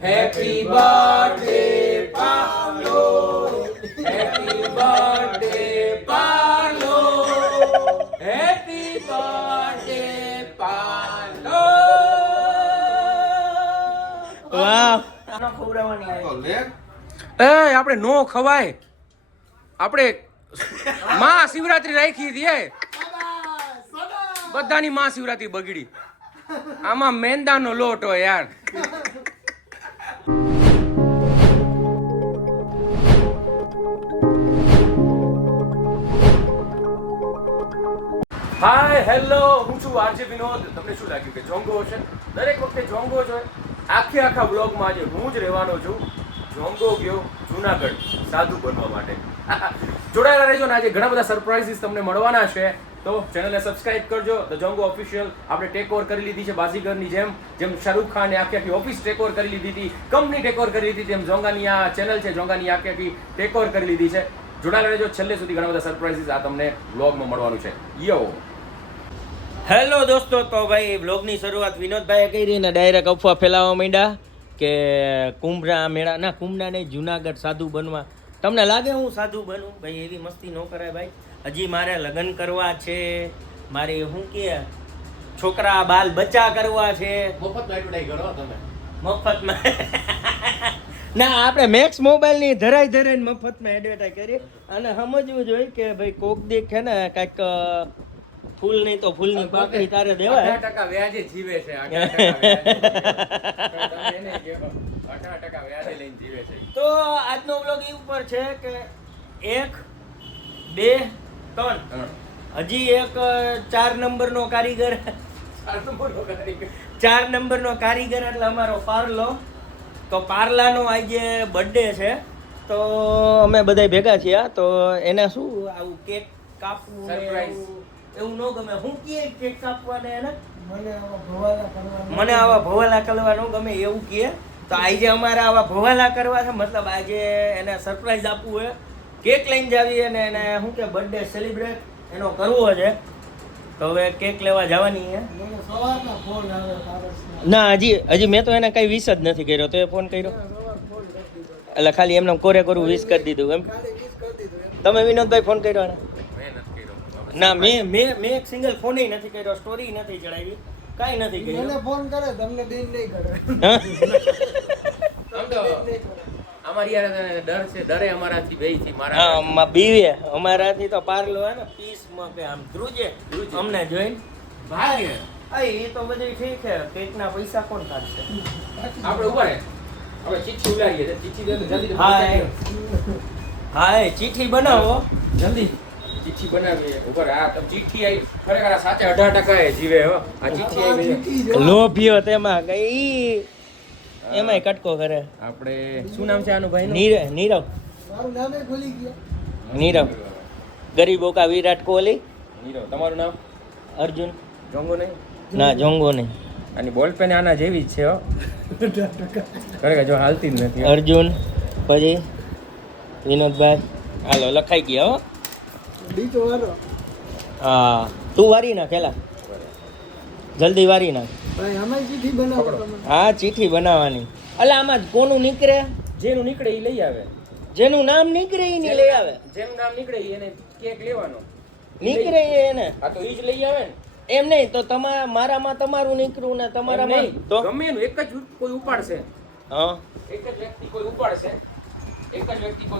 Happy birthday, Pablo. Happy birthday, Pablo. Happy birthday, Pablo. વાહ એ આપણે નો ખવાય આપણે મહાશિવરાત્રી રાખી હતી બધાની મહાશિવરાત્રી બગડી આમાં મેંદાનો લોટ હોય યાર હાય હેલો હું છું આરજે વિનોદ તમને શું લાગ્યું કે જોંગો હશે દરેક વખતે જોંગો જ હોય આખા બ્લોગમાં આજે હું જ રહેવાનો છું જોંગો ગયો જુનાગઢ સાધુ બનવા માટે જોડાયેલા રહેજો ને આજે ઘણા બધા સરપ્રાઇઝીસ તમને મળવાના છે તો ચેનલને સબસ્ક્રાઇબ કરજો ધ જોંગો ઓફિશિયલ આપણે ટેક ઓવર કરી લીધી છે બાજીગરની જેમ શાહરુખ ખાને આખી ઓફિસ ટેક ઓવર કરી લીધી હતી કંપની ટેક ઓવર કરી લીધી હતી એમ જોંગાની આ ચેનલ છે જોંગાની આખી ટેક ઓવર કરી લીધી છે જોડાયેલા રહેજો છેલ્લે સુધી ઘણા બધા સરપ્રાઇઝીસ આ તમને બ્લોગમાં મળવાનું છે યો હેલો દોસ્તો તો ભાઈ બ્લોગની શરૂઆત વિનોદભાઈએ કરી ને ડાયરેક્ટ અફવા ફેલાવવા માંડ્યા કે કુંભના મેળા ના કુંભના નહીં જુનાગઢ સાધુ બનવા તમને લાગે હું સાધુ બનું ભાઈ એવી મસ્તી ન કરાય ભાઈ હજી મારે લગ્ન કરવા છે મારે શું કે છોકરા બાલ બચ્ચા કરવા છે મફતમાં એડવર્ટાઈઝ કરો તમે મફતમાં ના આપણે મેક્સ મોબાઈલની ધરાઈને મફતમાં એડવર્ટાઈઝ કરીએ અને સમજવું જોઈએ કે ભાઈ કોક દેખ છે ને કાંઈક ફૂલ નહીં તો ફૂલની પાકડી તારે દેવાય 18% વ્યાજે જીવે છે 18% વ્યાજે લઈને જીવે છે તો આજનો વ્લોગ એ ઉપર છે કે 1 2 3 હજી એક 4 નંબરનો કારીગર 4 નંબરનો કારીગર એટલે અમારો પાર્લો તો પાર્લાનો આજે બર્થડે છે તો અમે બધા ભેગા છીએ તો એને શું આવું કેક કાપવું સરપ્રાઈઝ એવું ન ગમે હું કેક કાપવાને એને મને આવા ભવાલા કરવા ન ગમે એવું કહે તો આજે અમારે આવા ભવાલા કરવા છે મતલબ આજે એને સરપ્રાઈઝ આપવું હોય કેક લઈને જાવી અને એને શું કે બર્થડે સેલિબ્રેટ એનો કરવો છે તો હવે કેક લેવા જવાની છે ના હજી મેં તો એને કઈ વિશ જ નથી કર્યો તો એ ફોન કર્યો એટલે ખાલી એમને કોરે કરું વિશ કરી દીધું એમ તમે વિનોદભાઈ ફોન કર્યો ને ના મેં એક સિંગલ ફોન નથી કર્યો સ્ટોરી નથી ચડાવી કાઈ નથી કર્યું મને ફોન કરે તમને બેન નહીં કરે અમારી યાર ડર છે ડરે અમારાથી બેયથી મારા હા બીવે અમારાથી તો પારલો હે ને પીસ માં કે આમ ધ્રુજે અમને જોઈને ભાગે આ એ તો બધું ઠીક છે કેકના પૈસા કોણ કાઢશે આપણે ઉભા રહે હવે ચિઠ્ઠી ઉલાડીએ ચિઠ્ઠી દે જલ્દી હા ચિઠ્ઠી બનાવો જલ્દી ચિઠ્ઠી બનાવીએ ઉપર આ તો ચિઠ્ઠી આવી ખરેખર સાચે 18% એ જીવે હો આ ચિઠ્ઠી આવી લોભિયો તેમાં ગઈ એમાંય કટકો કરે આપણે શું નામ છે આનું ભાઈ નીરવ મારું નામ એ ભૂલી ગયો નીરવ ગરીબો કા વિરાટ કોહલી નીરવ તમારું નામ અર્જુન જોંગો નહીં ના જોંગો નહીં આની બોલ પેન આના જેવી જ છે હો ખરેખર જો હાલતી જ નથી અર્જુન પછી વિનોદભાઈ હાલો લખાઈ ગયા હો હા તું વારી ના ખેલા જલ્દી વારી ના હા ચીઠી બનાવવાની અલા આમાં કોનું નીકળે જેનું નીકળે એ લઈ આવે જેનું નામ નીકળે એ નહીં લઈ આવે જેનું નામ નીકળે એને કેક લેવાનો નીકળે એને આ તો ઈ જ લઈ આવે ને એમ નહીં તો મારામાં તમારું નીકળ્યું ને તમારામાં તો ગમે એનું એક જ કોઈ ઉપાડશે હા એક જ વ્યક્તિ કોઈ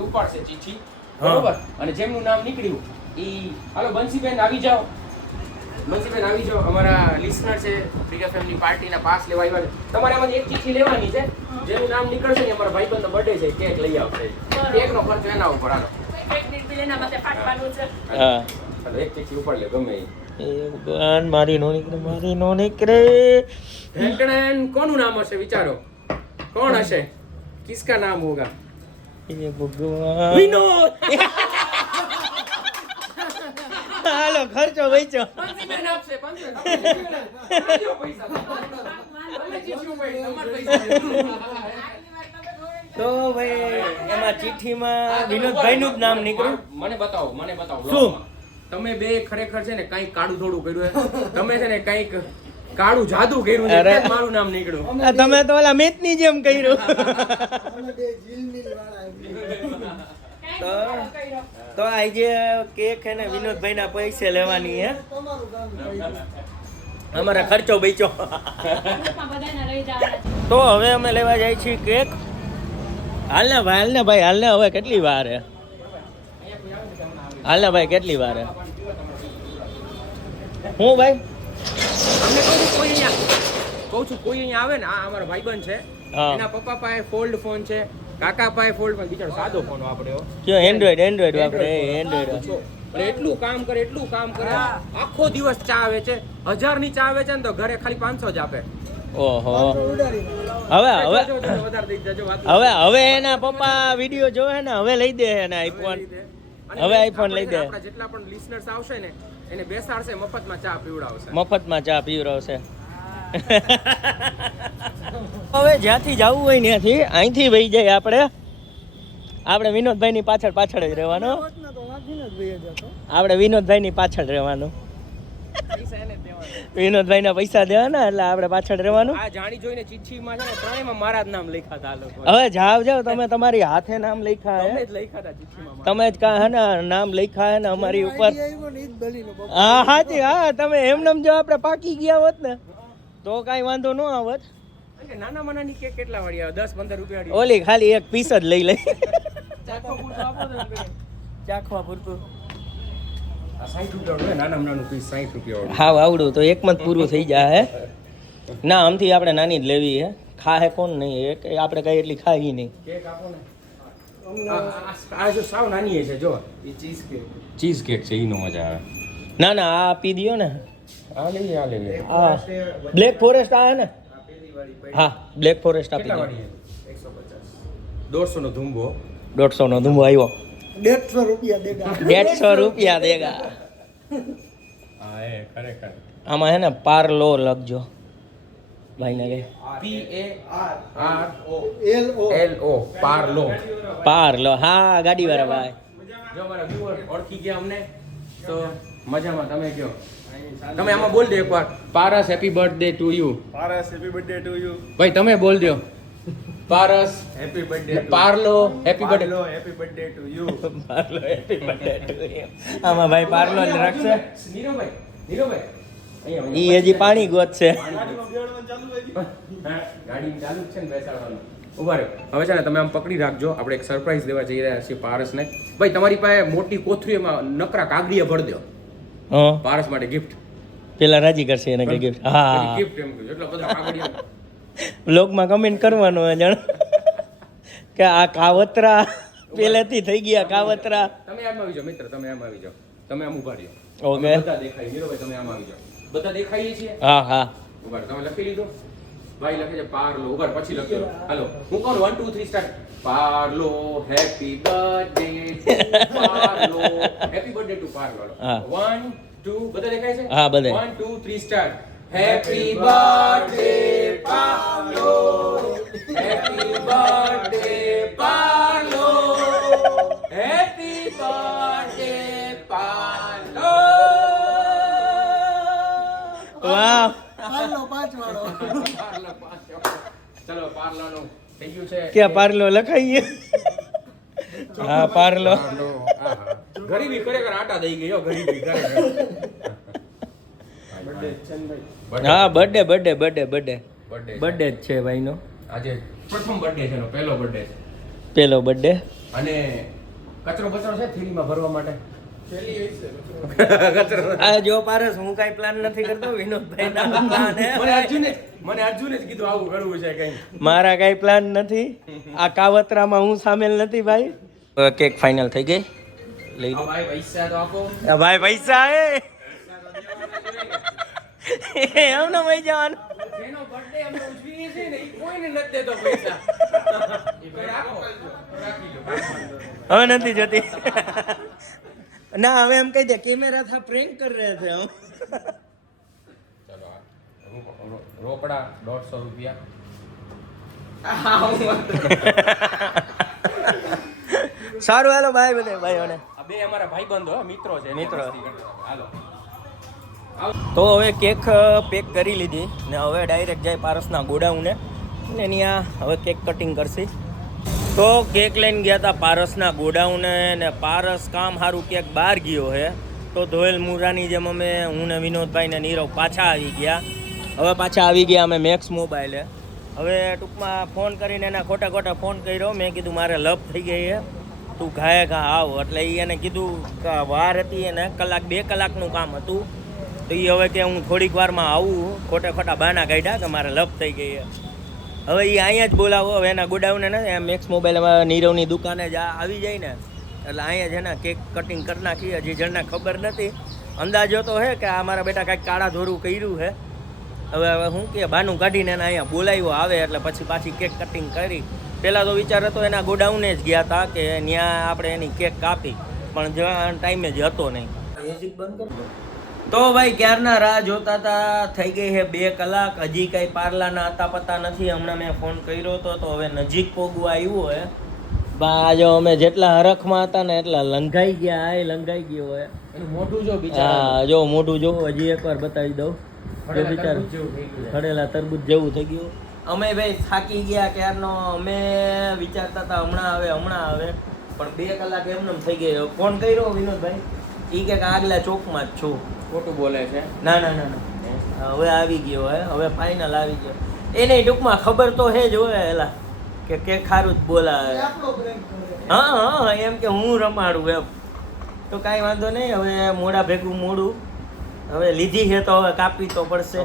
ઉપાડશે ચીઠી બરોબર અને જેમનું નામ નીકળ્યું ઈ હાલો બંસીબેન આવી જાઓ અમારા લિસનર છે બ્રિગા ફેમિલી પાર્ટીના પાસ લેવા આવ્યા છે તમારે આમાંથી એક ચિઠ્ઠી લેવાની છે જેનું નામ નીકળશે ને અમારા ભાઈબંધનો બર્થડે છે કેક લઈ આવશે કેકનો ખર્ચો એના ઉપર હાલો હા હાલો એક ચિઠ્ઠી ઉપર લે ગમે એ ભગવાન મારી નો નીકળે ઢેંકણન કોનું નામ હશે વિચારો કોણ હશે કિસકા નામ હોગા એ ભગવાન વિનોદ હાલો ખર્ચો વેચો પંચીબેન આપશે તો ભાઈ એમાં ચિઠ્ઠીમાં વિનોદભાઈ નું જ નામ નીકળ્યું મને બતાવો શું તમે બે ખરેખર છે ને કઈક કાળું થોડું કર્યું તમે છે ને કઈક કાળું જાદુ કર્યું છે અરે. એટલે જ મારું નામ નીકળ્યું. આ તમે તો ઓલા મિતની જેમ કર્યું તો આજે કેક હે ને વિનોદભાઈ ના પૈસે લેવાની હે અમારા ખર્ચો બચ્યો તો હવે અમે લેવા જાય છીએ કેક હાલ ને ભાઈ હાલ ને હવે કેટલી વાર હે હાલ ને ભાઈ કેટલી વાર હે હું ભાઈ અમને કહું છું કોઈ અહીંયા આવે ને આ અમારો ભાઈબંધ છે હા. એના પપ્પા પાસે ફોલ્ડ ફોન છે કાકા પાસે ફોલ્ડ ફોન બિચારો સાદો ફોન વાપર્યો કયો એન્ડ્રોઈડ વાપરે એન્ડ્રોઈડ એટલું કામ કરે આખો દિવસ ચા વેચે 1000 ની ચા વેચે ને તો ઘરે ખાલી 500 જ આપે ઓહો હવે જો, વધારે દઈ દેજો વાત. હવે એના પપ્પા વિડીયો જોવે ને હવે લઈ દે એને આઈફોન અને હવે આઈફોન લઈ દે આપણા જેટલા પણ listeners આવશે ને એને બેસાડશે મફતમાં ચા પીવડાવશે મફતમાં ચા પીવડાવશે હવે જ્યાંથી જવું હોય ત્યાંથી અહીંથી વહી જાય આપણે વિનોદભાઈની પાછળ જ રહેવાનું આપણે વિનોદભાઈની પાછળ રહેવાનું વિનોદભાઈના પૈસા દેવાના એટલે આપણે પાછળ રહેવાનું આ જાણી જોઈને ચિઠ્ઠીમાં છે ને ત્રણેયમાં મારા જ નામ લખ્યા હતા આ લોકોએ. હવે જાવ તમે તમારી હાથે નામ લખ્યા તમને હે જ લખ્યા હતા ચિઠ્ઠીમાં તમે જ કા હે ને નામ લખ્યા હે ને અમારી ઉપર હા હાજી હા તમે એમને જો આપણે પાકી ગયા હોત ને તો કાંઈ વાંધો ન આવત કે નાના મનાની કેક કેટલા વાળી આવે 10-15 રૂપિયા વાળી ઓલી ખાલી એક પીસ જ લઈ લઈ ચાખવા પૂરતું આપો તો એમ કરીએ. ચાખવા પૂરતું આ 60 રૂપિયા વાળું નાના પીસ 60 રૂપિયા વાળું હા આવડું તો એકમાં જ પૂરું થઈ જાય હે ના આમથી આપણે નાની જ લેવી હે ખાહે કોણ નહીં એક આપણે કઈ એટલી ખાઈ નહીં કેક આપો ને આ જો સાવ નાની છે જો એ ચીઝ કેક છે ઈનો મજા આવે ના ના આ આપી દ્યો ને આ લઈએ હા બ્લેક ફોરેસ્ટ આ હે ને હા બ્લેક ફોરેસ્ટ આપી કેટલા દો વાળી 150 નો ધુંબો 150 નો ધુંબો આવ્યો 150 रुपया देगा 150 રૂપિયા દેગા હા એ ખરેખર આમાં હે ને પાર્લો લખજો ભાઈને કે PARLO પાર્લો પાર્લો હા ગાડી વાળા ભાઈ જો મારા વ્યુઅર ઓળખી ગયા અમને તો મજામાં તમે કયો તમે આમાં બોલ દો એકવાર Paras happy birthday to you Paras happy birthday to you ભાઈ તમે બોલ દો Paras happy birthday Parlo happy birthday happy birthday to you Parlo happy birthday આમાં ભાઈ પાર્લો જ રાખશે નીરોભાઈ અહીંયા ઈ હજી પાણી ગોતશે ગાડી ચાલુ જ છે ને બેસાડવાનું ઉભા રહો હવે છે ને તમે આમ પકડી રાખજો આપણે એક સરપ્રાઈઝ દેવા જઈ રહ્યા છીએ પારસને ભાઈ તમારી પાસે મોટી કોથળીમાં નકરા કાગડિયા ભર દો હા પારસ માટે ગિફ્ટ પેલા રાજી કરશે એને કે ગિફ્ટ હા ગિફ્ટ એમ કહ્યું એટલા બધા કાગડિયા બ્લોગમાં કમેન્ટ કરવાનું હોય જાણ કે આ કાવતરા પહેલેથી થઈ ગયા કાવતરા તમે આમ આવી જાઓ મિત્ર તમે આમ આવી જાઓ તમે આમ ઉભા રહ્યો ઓકે. અમે બધા દેખાય નીરોભાઈ તમે આમ આવી જાઓ બધા દેખાઈએ છીએ હા હા ઉભા રહો. તમે લખી લીધો ભાઈ લખે છે પાર્લો ઉભા રહો, પછી લખ્યો હાલો હું કહું 1 2 3 start Parlo happy birthday Parlo happy birthday to Parlo હા. 1 2 બધા દેખાય છે હા, બધે. 1 2 3 start happy birthday Parlo happy birthday Parlo happy birthday Parlo વાહ पार्लो 5 वाળો પાર્લો પાછો. ચલો પાર્લાનું થઈ ગયું છે ક્યાં પાર્લો લખાઈએ હા પાર્લો પાર્લો. આહા. ગરીબી ખરેખર આટા દઈ ગઈ હો ગરીબી ખરેખર. હા birthday birthday birthday birthday Birthday છે. બર્થડે જ છે ભાઈનો આજે પ્રથમ બર્થડે છે એનો પહેલો બર્થડે છે પેલો બર્થડે અને કચરો બચરો છે થેલીમાં ભરવા માટે આ જો પારસ હું કાઈ પ્લાન નથી કરતો વિનોદભાઈ ના પ્લાન હે મને અર્જુને જ કીધું આવું કરવું છે કઈ મારા કાઈ પ્લાન નથી આ કાવતરામાં હું સામેલ નથી ભાઈ કેક ફાઇનલ થઈ ગઈ લઈ લો. ભાઈ પૈસા તો આપો આ ભાઈ પૈસા હે એમ ના મઈ જવાનું જેનો બર્થડે અમે ઉજવીએ છીએ ને એ કોઈને નથી દેતો પૈસા એ ભાઈ રાખો રાખી લો હવે નથી જતી ના હવે એમ કહી દે કેમેરા થા પ્રેન્ક કર રહે થે હમ ચલો રોકડા 150 રૂપિયા સારું હાલો ભાઈ બધે ભાઈઓને આ બે અમારા ભાઈબંધો મિત્રો છે મિત્રો. હાલો તો હવે કેક પેક કરી લીધી ને હવે ડાયરેક્ટ જાય પારસના ગોડાઉને ને ત્યાં હવે કેક કટિંગ કરશે. તો કેક લઈને ગયા હતા પારસના ગોડાઉને ને પારસ કામ સારું કેક બહાર ગયો હે. તો ધોયેલ મુરાની જેમ અમે હું ને વિનોદભાઈ ને નીરવ પાછા આવી ગયા. હવે પાછા આવી ગયા અમે મેક્સ મોબાઈલે. હવે ટૂંકમાં ફોન કરીને એના ખોટા ફોન કર્યો. મેં કીધું મારે લપ થઈ ગઈ છે, તું ઘાએ ઘા આવ. એટલે એ એને કીધું કે વાર હતી એને 2 કલાકનું કામ હતું. તો એ હવે કે હું થોડીક વારમાં આવું. ખોટા બહાના કાઢ્યા કે મારે લપ થઈ ગઈ છે. હવે એ અહીંયા જ બોલાવો. હવે એના ગોડાઉને ને મેક્સ મોબાઈલમાં નીરવની દુકાને જ આવી જાય ને એટલે અહીંયા છે ને કેક કટિંગ કરી નાખી. હજી જણને ખબર નથી, અંદાજો તો હે કે આ મારા બેટા કાંઈક કાળા ધોરું કર્યું છે. હવે શું કે બાનું કાઢીને એને અહીંયા બોલાવ્યો આવે એટલે પછી પાછી કેક કટિંગ કરી. પહેલાં તો વિચાર હતો એના ગોડાઉને જ ગયા હતા કે ત્યાં આપણે એની કેક કાપી, પણ જવા ટાઈમે જ હતો નહીં. મ્યુઝિક બંધ કરી દો. તો ભાઈ ક્યારના રાહ જોતા હતા, થઈ ગઈ છે 2 કલાક. હજી કાંઈ પાર્લાના હતા પતા નથી. હમણાં મેં ફોન કર્યો હતો તો હવે નજીક પોગવા આવ્યું હોય. બા જો અમે જેટલા હરખમાં હતા ને એટલા લંઘાઈ ગયા. લંઘાઈ ગયો હોય એનું મોઢું જો બિચારા. હા જો મોઢું જો હજી એકવાર બતાવી દઉં. જો બિચારું ખડેલા તરબૂચ જેવું થઈ ગયું. અમે ભાઈ થાકી ગયા ક્યારનો. અમે વિચારતા હતા હમણાં આવે પણ 2 કલાક એમને થઈ ગયો. ફોન કર્યો વિનોદભાઈ, એ કે આગલા ચોકમાં જ છું. ખોટું બોલે છે. ના હવે આવી ગયો હવે ફાઇનલ આવી ગયો. એને ટૂંકમાં ખબર તો હે જ હોય એલા કે ખારું જ બોલાવે. હા એમ કે હું રમાડું એમ. તો કાંઈ વાંધો નહીં. હવે મોડા ભેગું મોડું હવે લીધી છે તો હવે કાપવી તો પડશે.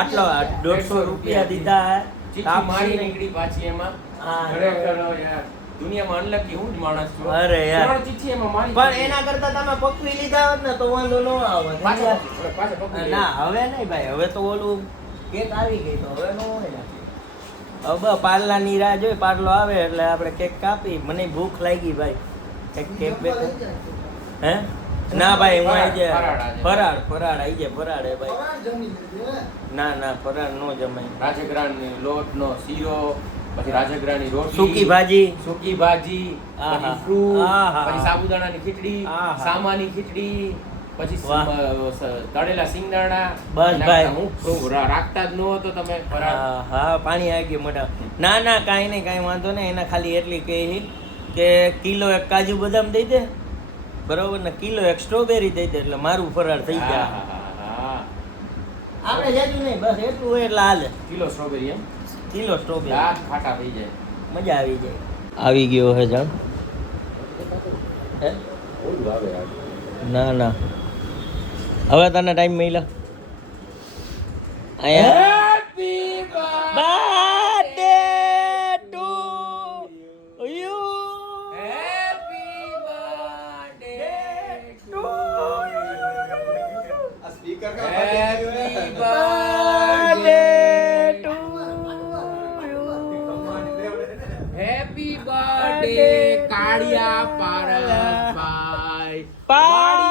આટલો 150 રૂપિયા દીધા. ચીઠી મારી નીકળી પાછી એમાં. હા ખરેખર યાર દુનિયામાં અનલકી હું જ માણસ છું. અરે યાર 3 ચીઠી એમાં મારી. પણ એના કરતા તમે પકવી લીધા હોત ને તો વાંધો ન આવે. પાછા પકડી ના હવે નહીં ભાઈ. હવે તો ઓલું કેક આવી ગઈ તો હવે ન હોય ને. હવે પાર્લાની રાહ જોઈ, પાર્લો આવે એટલે આપણે કેક કાપી. મને ભૂખ લાગી ભાઈ. કેક બેક હે ના ભાઈ હું આવી જાય ફરાળ આવી જાય. ફરાળ હે ભાઈ. ના ફરાળ નો જમાય. રાજગરાની લોટનો શીરો, પછી રાજગરાની રોટલી, સૂકી ભાજી, પછી આહા. ફ્રૂટ, આહા. પછી સાબુદાણાની ખીચડી, આહા. સામાની ખીચડી, પછી વાહ. તળેલા સિંગદાણા. બસ ભાઈ. હું રાખતા જ ન હતો તમે ફરાળ. હા પાણી આવી ગયું મોટા. ના કાંઈ નહીં, કાંઈ વાંધો નહીં. એના ખાલી એટલી કહી કે કિલો 1 કાજુ બદામ દઈ દે બરોબર ને, કિલો 1 સ્ટ્રોબેરી દઈ દે એટલે મારું ફરાળ થઈ ગયા. આહા. આપણે જાજુ નહીં, બસ એટલું હોય એટલે હાલે. કિલો સ્ટ્રોબેરી એમ કિલો સ્ટ્રોબેરી દાંત ખાટા થઈ જાય. મજા આવી જાય. આવી ગયો હે જાણ. હે ઓલું આવે ના હવે તને ટાઈમ મળ્યો. અહીંયા happy birthday to you. Happy birthday to આ speaker happy birthday to happy birthday કાળિયા પારસભાઈ. પારલા.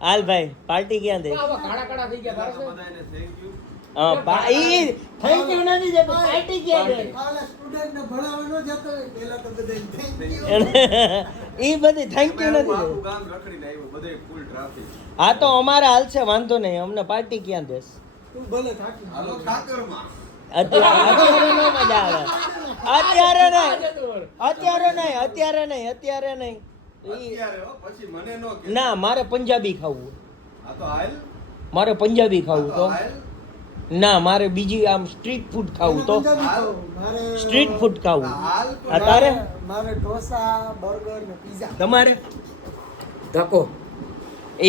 હાલ ભાઈ પાર્ટી ક્યાં દે? કાળા થઈ ગયા પારસ. બધાને થેન્ક યુ. હા ભાઈ થેન્ક યુ નથી જે પાર્ટી ક્યાં દે? ઈ બધી થેન્ક યુ નથી. આખું ગામ રખડીને આવ્યો, બધે ફૂલ ટ્રાફિક. હા તો અમારે હાલશે, વાંધો નહીં. અમને પાર્ટી ક્યાં દેસ? હાલો ઠાકરમાં. અત્યારે નો મજા આવે. અત્યારે નહીં. અત્યારે હો, પછી મને નો કે. ના મારે પંજાબી ખાવું. આ તો હાલ. મારે પંજાબી ખાવું તો હાલ. ના મારે બીજી આમ સ્ટ્રીટ ફૂડ ખાવું તો સ્ટ્રીટ ફૂડ ખાવું. હાલ તું અત્યારે મારે ઢોસા, બર્ગર ને પીઝા. તમારે ધક્કો.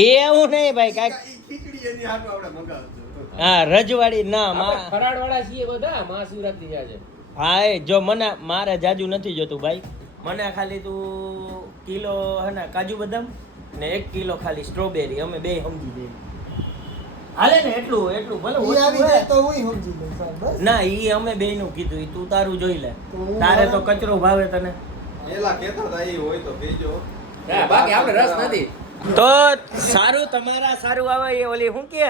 એવું નહીં ભાઈ કાંઈક. ઈ ખીચડી એની હાટુ આપણે મંગાવજો. હા રજવાડી ના આપણે ફરાળવાળા છીએ બધા. મહાશિવરાત્રી આજે. હા એ જો મારે જાજુ નથી જોતું ભાઈ. મને ખાલી તું કિલો હે ને કાજુ બદામ ને 1 કિલો ખાલી સ્ટ્રોબેરી. અમે બે સમજી દઈએ હાલે ને. એટલું ભલે ઈ ઓછું આવી હોય. જાય તો હુંય સમજી લઉં સાહેબ, બસ. ના ઈ અમે બેયનું કીધું. ઈ તું તારું જોઈ લે. તો હું તારે તો મારા- કચરો ભાવે તને. પેલા કહેતા હતા એ હોય તો કહેજો. હા, બાકી આપણે રસ નથી. તો સારું તમારા સારું આવે એ ઓલી શું કે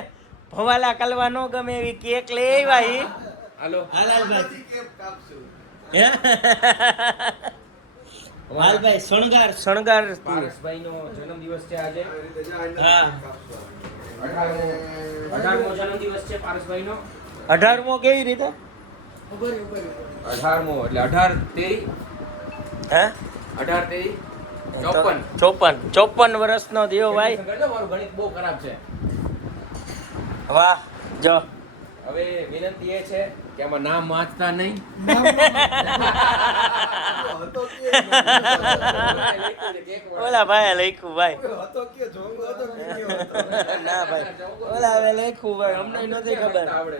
ભવાલા કલવા નો ગમે એવી કેક લઈ આવ્યા ઈ. હાલો. હાલ ભાઈ. પછી કેક કાપશું. વાલભાઈ શણગાર પારસભાઈનો જન્મદિવસ છે આજે. હા 18મો જન્મદિવસ છે પારસભાઈનો. 18મો કેવી રીતે 18મો એટલે 18 હે 18 54 વર્ષનો થયો ભાઈ. મારું ગણિત બહુ ખરાબ છે. વાહ જો હવે વિનંતી એ છે કે આમાં નામ વાંચતા નહીં. ઓલા ભાઈ લખ્યું ભાઈ હતો કે જોંગો હતો કે કેવો હતો? ના ભાઈ ઓલા હવે લખ્યું ભાઈ અમને નથી ખબર. આવડે.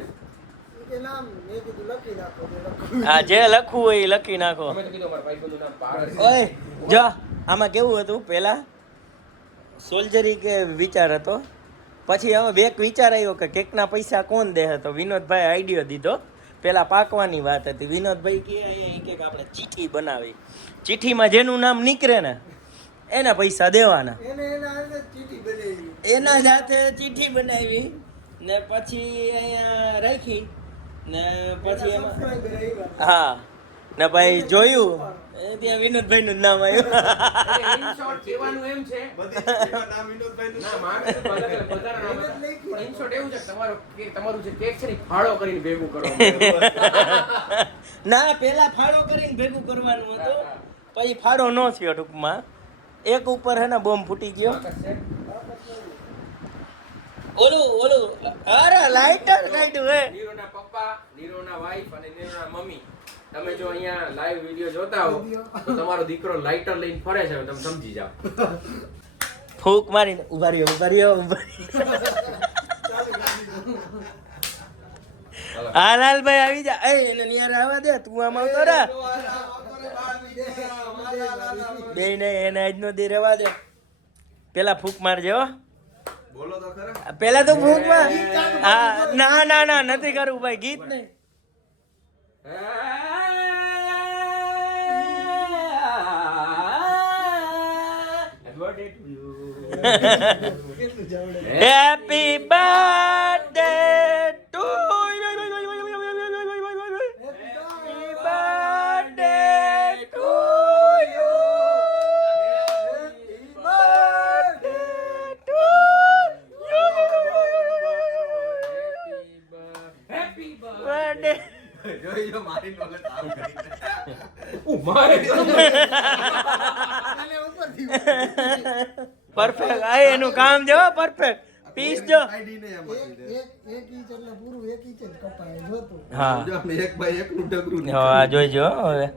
કે નામ મેં કીધું લખી નાખો તે લખું. હા જે લખવું હોય એ લખી નાખો. અમે તો કીધું મારા ભાઈબંધનું નામ પારસ. ઓય જો આમાં કેવું હતું પેલા સોલ્જરી કે વિચાર હતો પછી હવે એક વિચાર આવ્યો કે કેકના પૈસા કોણ દે તો વિનોદભાઈ આઈડિયો દીધો. પેલા પાકવાની વાત હતી. વિનોદભાઈ કે આપણે ચીઠી બનાવી, ચીઠીમાં જેનું નામ નીકળે ને એના પૈસા દેવાના. એના હાથે ચીઠી બનાવી. એના સાથે ચીઠી બનાવી ને પછી અહીંયા રાખી ને પછી એમાં સબસ્ક્રાઇબર આવ્યા. હા ને ભાઈ જોયું ત્યાં વિનોદભાઈનું જ નામ આવ્યું. એટલે in short કહેવાનું એમ છે બધી ચીઠીમાં નામ વિનોદભાઈનું ના મારે તો બધાના નામ હતા. પણ in short એવું છે કે તમારું જે કેક છે ને એ ફાળો કરીને ભેગું કરો. ના પેલા ફાળો કરીને ભેગું કરવાનું હતું પછી ફાળો ન થયો ટૂંકમાં. એક ઉપર હે ને બોમ્બ ફૂટી ગયો. ઓલું અરે લાઇટર કાઢ્યું હે. નીરોના પપ્પા, નીરોના વાઈફ અને નીરોના મમ્મી તમે જો અહીંયા લાઈવ વિડિયો જોતા હો તો તમારો દીકરો લાઇટર લઈને ફરે છે તમે સમજી જાઓ. ફૂંક મારીને ઉભા રહ્યો. હા લાલભાઈ આવી જા. એને નિયાર આવવા દે તું આમ આવતો રે. બે ને એને આજનો દી રહેવા દે. પેલા ફૂંક મારજો હો. બોલો તો ખરા. પેલા તો ફૂંક માર. હા ના નથી કરવું ભાઈ ગીત નહીં. કેટલું જાવડે. Happy birthday to you. Happy birthday to you. Happy birthday to happy birthday. જોઈ જો મારી નોલેજ આમ કરી. અને ઉપરથી પરફેક્ટ. આ એનું કામ જો પરફેક્ટ. પીસ જો. આઈડી ને એમાંથી દે. એક ઇંચ એટલે પૂરું એક ઇંચ જ કપાય જોતું. હા જો આપણે એક બાય એકનું ડગરું નહીં. હા જોઈજો હવે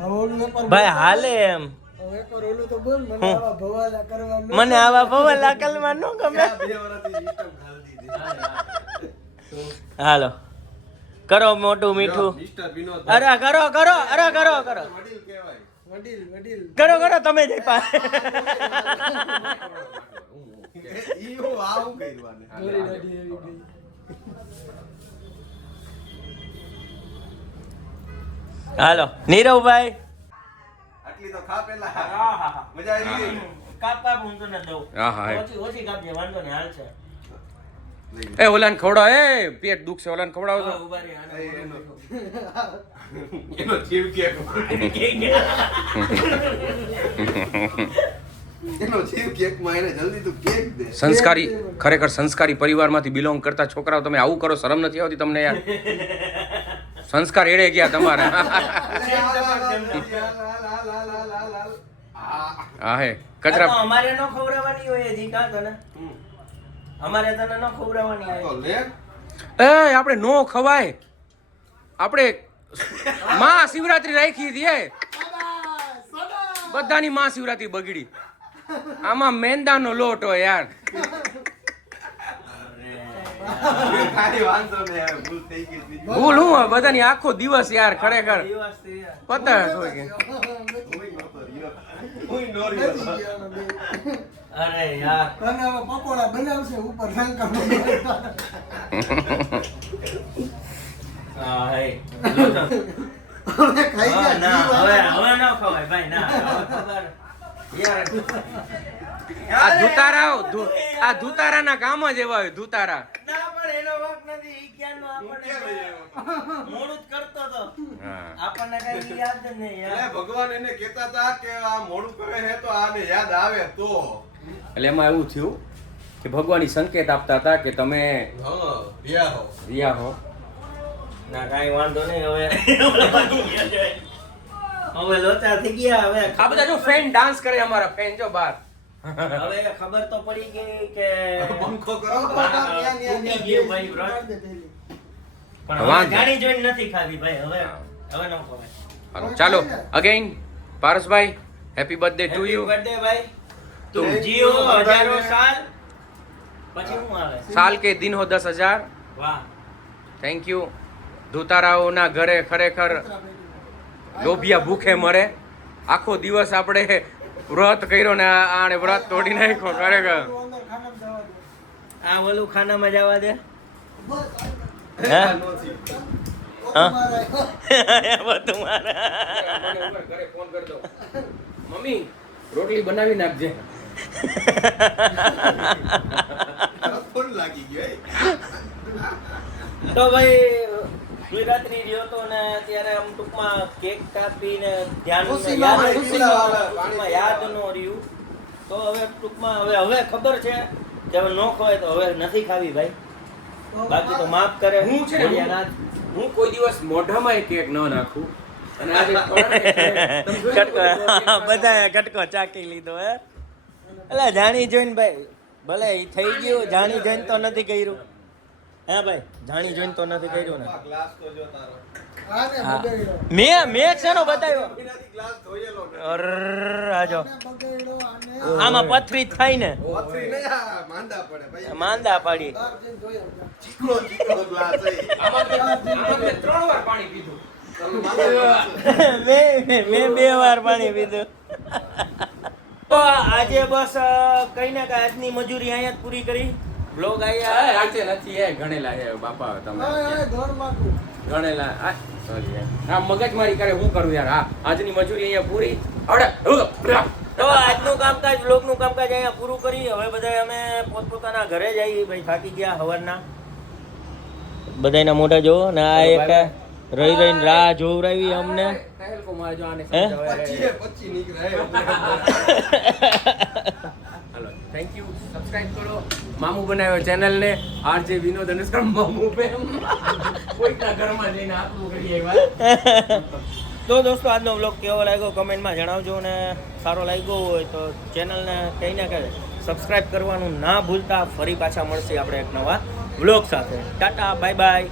હવે ઓલું એકવાર ભાઈ હાલે એમ. હવે એકવાર ઓલું તો બોલ મને આવા ભવાલા કરવાનું. મને આવા ભવલા કલમાં ન ગમે. આ 2 વર્ષથી સિસ્ટમ ખાલી દીધી. હાલો કરો મોટું મીઠું. મિસ્ટર વિનોદ અરે કરો વડીલ કહેવાય. વડીલ કરો તમે જઈ પાસે. ઈ હું આવું કર્યું આને. દોરી દાઢી એવી ગઈ. હાલો નીરવભાઈ. આટલી તો ખા પેલા. મજા આવી ગઈ. કાપ હું તને દઉં. હા, હા. ઓછી કાપજે વાંધો નહીં હાલ છે. એ ઓલાને ખવડાવો. એ પેટ દુખ છે ઓલાને ખવડાવો છો. ઉભા રહી, હાલો. એનો જીવ કેક. એનો જીવ કેક માં એને જલ્દી તું કેક દે. સંસ્કારી ખરેખર સંસ્કારી પરિવારમાંથી બિલોંગ કરતા છોકરાઓ તમે આવું કરો શરમ નથી આવતી તમને યાર? સંસ્કાર એડે ગયા તમારા. હા હે આ તો કચરા. અમારે ન ખવડાવવાની હોય હજી કાં તને અમારે તને ન ખવડાવવાની તો હોય. લે. એ આપણે નો ખવાય. આપણે મહાશિવરાત્રી રાખી હતી. એ બધાની મહાશિવરાત્રી બગડી. આમાં મેંદાનો લોટ હોય યાર. કાઈ વાંધો નહીં, હવે ભૂલ થઈ ગઈ છે. ભૂલ હું હોય? બધાની આખો દિવસ યાર ખરેખર દિવસથી યાર. પતા હોય કે હુંય નહોતો રહ્યો. હુંય નો રહ્યો. નથી ગયા અમે બે. અરે યાર અને હવે પકોડા બનાવશે ઉપર લંકા હા હે હવે ખાઈ હા, ગયા ના જીવ હવે આવે. હવે ન ખવાય ભાઈ ના હવે ખબર યાર આ ધુતારા આ ધુતારાના કામ જ એવા હોય ધુતારા. ના પણ પણ એનો વાંક નથી. ઈ ક્યાંનો આપણને મોડું જ કરતો હતો. હા આપણને કઈ યાદ જ નહીં યાર. એટલે ભગવાન એને કહેતા હતા કે આ મોડું કરે છે તો આને યાદ આવે તો. એટલે એમાં એવું થયું કે ભગવાનની સંકેત આપતા હતા કે તમે હા, રહ્યા હો. રિયા હો. ના કાંઈ વાંધો નહીં હવે. હવે લોચા થઈ ગયા હવે. આ બધા જો ફેન ડાન્સ કરે અમારા ફેન જો બહાર. હવે ખબર તો પડી ગઈ કે પંખો કરો. તૂટી ગયું ભાઈ વ્રત. પણ હવે વાંધો. જાણી જોઈને નથી ખાવી ભાઈ હવે. હવે ન ખવાય. હાલો, ચાલો again પારસભાઈ happy birthday two Happy you. birthday ભાઈ. તું Thank જીઓ you, હજારો બધાને. સાલ. પછી શું આવે? સાલ કે દિન હો 10,000. વાહ. Thank you. ધુતારાઓના ઘરે ખરેખર લોભિયા ભૂખે મરે. આખો દિવસ આપણે વ્રત કર્યો ને આને વ્રત તોડી નાખ્યો ખરેખર. અંદર ખાનામાં જવા દો. આ ઓલું ખાનામાં જવા દે. બસ હે? હા? મારા બધું મારા. ઘરે ફોન કરી દો. મમ્મી રોટલી બનાવી નાખજે. ફોન લાગી ગયો. તો ભાઈ શિવરાત્રી રહ્યો તો ને ત્યારે આમ ટૂંકમાં કેક કાપીને ધ્યાન ખુશીમાં યાદ ખુશીમાં ટૂંકમાં યાદ ન રહ્યું. તો હવે ટૂંકમાં હવે ખબર છે કે હવે ન ખવાય તો હવે નથી ખાવી ભાઈ. બાકી તો માફ કરે. હું છે ને, ભોળિયાનાથ. હું કોઈ દિવસ મોઢામાં કેક ન નાખું અને આજે તમે જોયું બધાએ કટકો ચાકી લીધો હે. એટલે જાણી જોઈને ભાઈ ભલે ઈ થઈ ગયું જાણી જોઈને તો નથી કર્યું. હે ભાઈ જાણી જોઈને તો નથી કર્યું ને. ગ્લાસ તો જો તારો. આને હા. બગાડ્યો. મેં શેનો બતાવ્યો? એનાથી ગ્લાસ ધોયેલો ને. અરર, આજો આને બગાડ્યો, આને આમાં પથરી જ થાય ને. પથરી નહીં, આ માંદા પડે ભાઈ. માંદા પાડી. બહાર જઈને જોઈ આવજો. ચીકણો ચીકણો ગ્લાસ છે. આમાં મેં 3 વાર પાણી પીધું. મેં 2 વાર પાણી પીધું. તો આજે બસ કઈ ના કઈ આજની મજૂરી અહીંયા જ પૂરી કરી. બ્લોગ અહીંયા આજે નથી એ ગણેલા છે બાપા તમે ઘરમાં તું. ગણેલા સોરી આ મગજમારી કરે હું કરું યાર. હા આજની મજૂરી અહીંયા પૂરી. આવડે તો આજનું કામકાજ બ્લોગનું કામકાજ અહીંયા પૂરું કરી. હવે બધા અમે પોતપોતાના ઘરે જઈએ ભાઈ. થાકી ગયા હવારના. બધાના મોઢા જોવો ને આ એક રહી રહીને રાહ જોવરાવી અમને. કહેલ કો મારે જો આને હે? સમજાવે. 25 નીકળે. હાલો થેન્ક યુ. સબસ્ક્રાઇબ કરો મામુ બનાવ્યો ચેનલ ને આરજે વિનોદ અનુસાર મામુ પ્રેમ. કોઈકના ઘરમાં જઈને આટલું કરી આવ્યા. તો દોસ્તો આજનો વ્લોગ કેવો લાગ્યો કમેન્ટમાં જણાવજો. ને સારો લાગ્યો હોય તો ચેનલને કંઈ ના કહે સબસ્ક્રાઇબ કરવાનું ના ભૂલતા. ફરી પાછા મળશે આપણે એક નવા વ્લોગ સાથે. Tata bye bye.